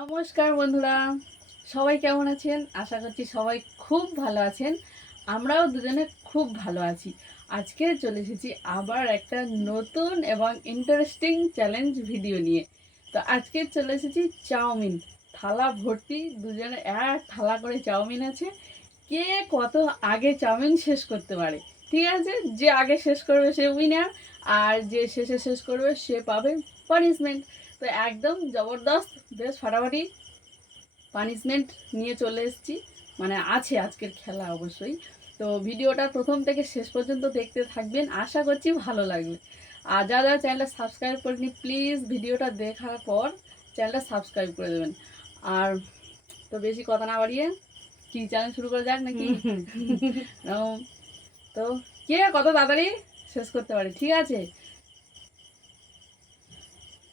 নমস্কার বন্ধুরা, সবাই কেমন আছেন? আশা করছি সবাই খুব ভালো আছেন। আমরাও দুজনে খুব ভালো আছি। আজকে চলে এসেছি আবার একটা নতুন এবং ইন্টারেস্টিং চ্যালেঞ্জ ভিডিও নিয়ে। তো আজকে চলে এসেছি চাউমিন থালা ভর্তি, দুজনে এক থালা করে চাউমিন আছে। কে কত আগে চাউমিন শেষ করতে পারে, ঠিক আছে? যে আগে শেষ করবে সে উইনার, আর যে শেষে শেষ করবে সে পাবে পানিশমেন্ট। তো একদম জবরদস্ত, বেশ ফাটাফাটি পানিশমেন্ট নিয়ে চলে এসেছি। মানে আছে আজকের খেলা অবশ্যই। তো ভিডিওটা প্রথম থেকে শেষ পর্যন্ত দেখতে থাকবেন, আশা করছি ভালো লাগবে। আর যারা যারা চ্যানেলটা সাবস্ক্রাইব করেনি, প্লিজ ভিডিওটা দেখার পর চ্যানেলটা সাবস্ক্রাইব করে দেবেন। আর তো বেশি কথা না বাড়িয়ে কি চ্যানেল শুরু করে যাক নাকি? তো কে কত তাড়াতাড়ি শেষ করতে পারে, ঠিক আছে?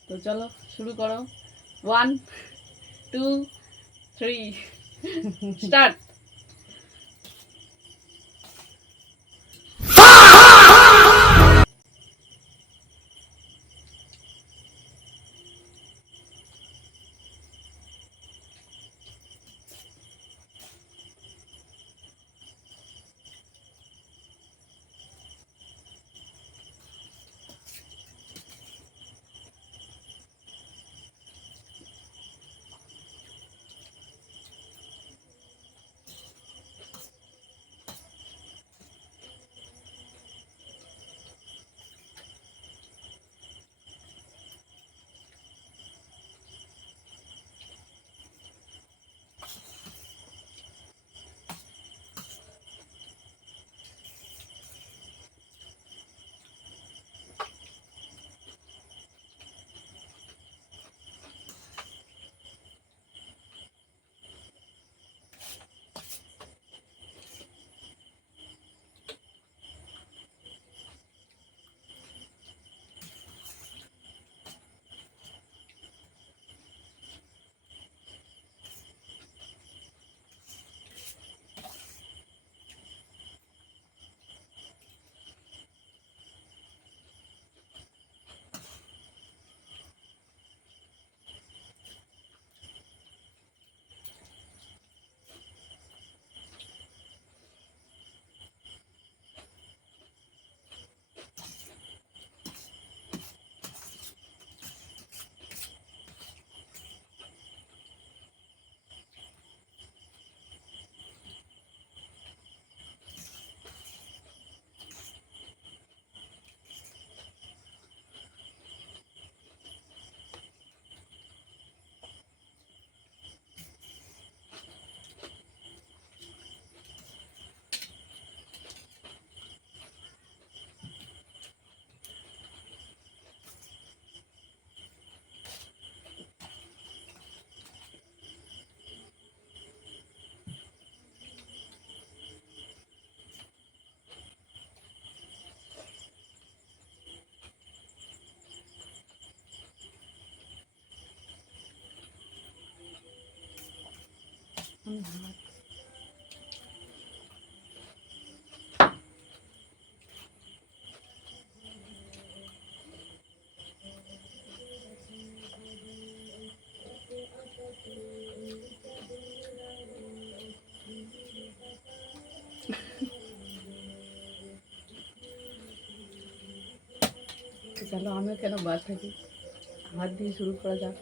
তো চলো শুরু করো। 1 2 3 স্টার্ট। চলো আমিও কেন বাদ থাকি, হাত দিয়ে শুরু করা যাক।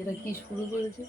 এটা কি শুরু করেছে?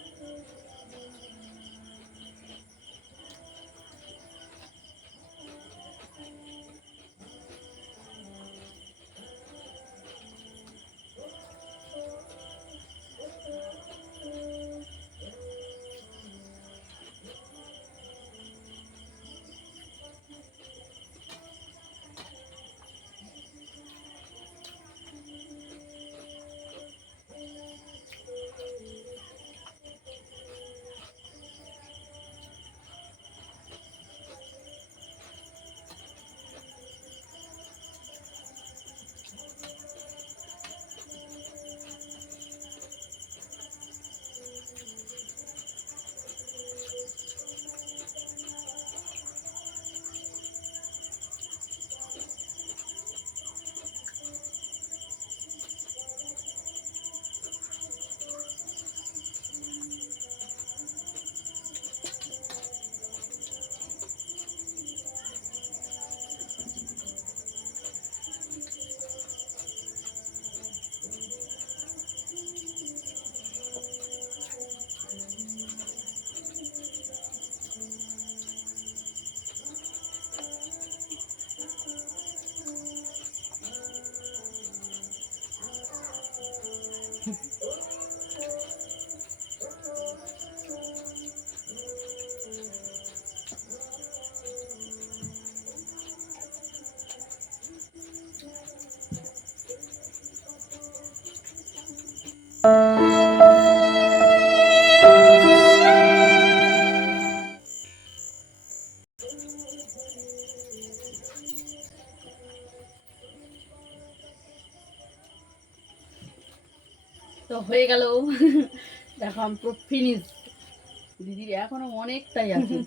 তো হয়ে গেল। দেখো আমি পুরো ফিনিশ। দিদির এখনো অনেকটাই আছে।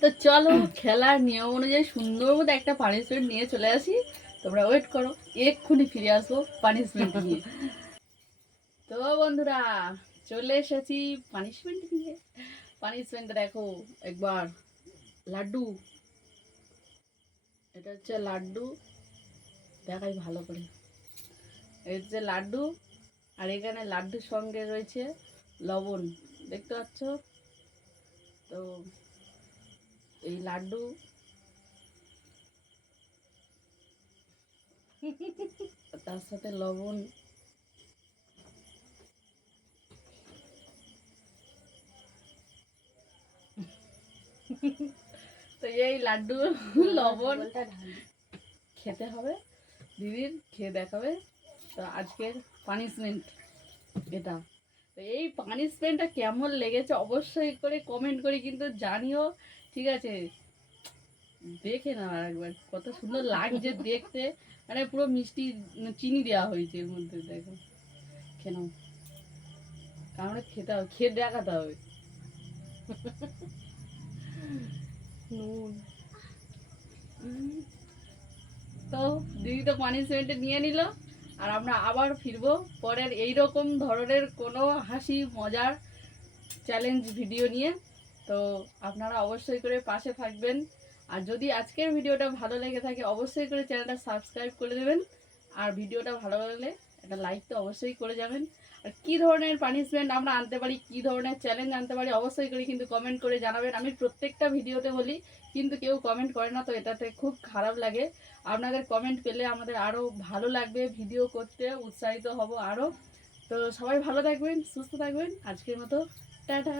তো চলো খেলার নিয়ম অনুযায়ী সুন্দর মতো একটা পানিশমেন্ট নিয়ে চলে আসি। তোমরা ওয়েট করো, এক্ষুনি ফিরে আসবো পানিশমেন্ট নিয়ে। তো বন্ধুরা চলে এসেছি পানিশমেন্ট নিয়ে। পানিশমেন্ট দেখো একবার, লাড্ডু। এটা হচ্ছে লাড্ডু, দেখাই ভালো করে। এটা হচ্ছে লাড্ডু, আর এখানে লাড্ডুর সঙ্গে রয়েছে লবণ, দেখতে পাচ্ছ তো। এই লাড্ডু তার সাথে লবণ, তো এই লাড্ডু লবণ খেতে হবে। দিদির খেয়ে দেখাবে। তো আজকের পানিশমেন্ট এটা। তো এই পানিশমেন্টটা কেমন লেগেছে অবশ্যই করে কমেন্ট করে কিন্তু জানিও, ঠিক আছে? দেখে না একবার কত সুন্দর লাগছে দেখতে, মানে পুরো মিষ্টি চিনি দেওয়া হয়েছে এর মধ্যে। দেখো কেন, কারণ খেতে হবে, খেয়ে দেখাতে হবে। নুন। তো দিদি তো পানিশমেন্টে নিয়ে নিল, আর আমরা আবার ফিরবো পরের এইরকম ধরনের কোনো হাসি মজার চ্যালেঞ্জ ভিডিও নিয়ে। তো আপনারা অবশ্যই করে পাশে থাকবেন। আর যদি আজকের ভিডিওটা ভালো লেগে থাকে অবশ্যই করে চ্যানেলটা সাবস্ক্রাইব করে দেবেন। আর ভিডিওটা ভালো লাগলে একটা লাইক তো অবশ্যই করে যাবেন। আর কী ধরনের পানিশমেন্ট আমরা আনতে পারি, কী ধরনের চ্যালেঞ্জ আনতে পারি অবশ্যই করে কিন্তু কমেন্ট করে জানাবেন। আমি প্রত্যেকটা ভিডিওতে বলি কিন্তু কেউ কমেন্ট করে না, তো এটাতে খুব খারাপ লাগে। আপনাদের কমেন্ট পেলে আমাদের আরও ভালো লাগবে, ভিডিও করতে উৎসাহিত হব আরও। তো সবাই ভালো থাকবেন, সুস্থ থাকবেন। আজকের মতো টাটা।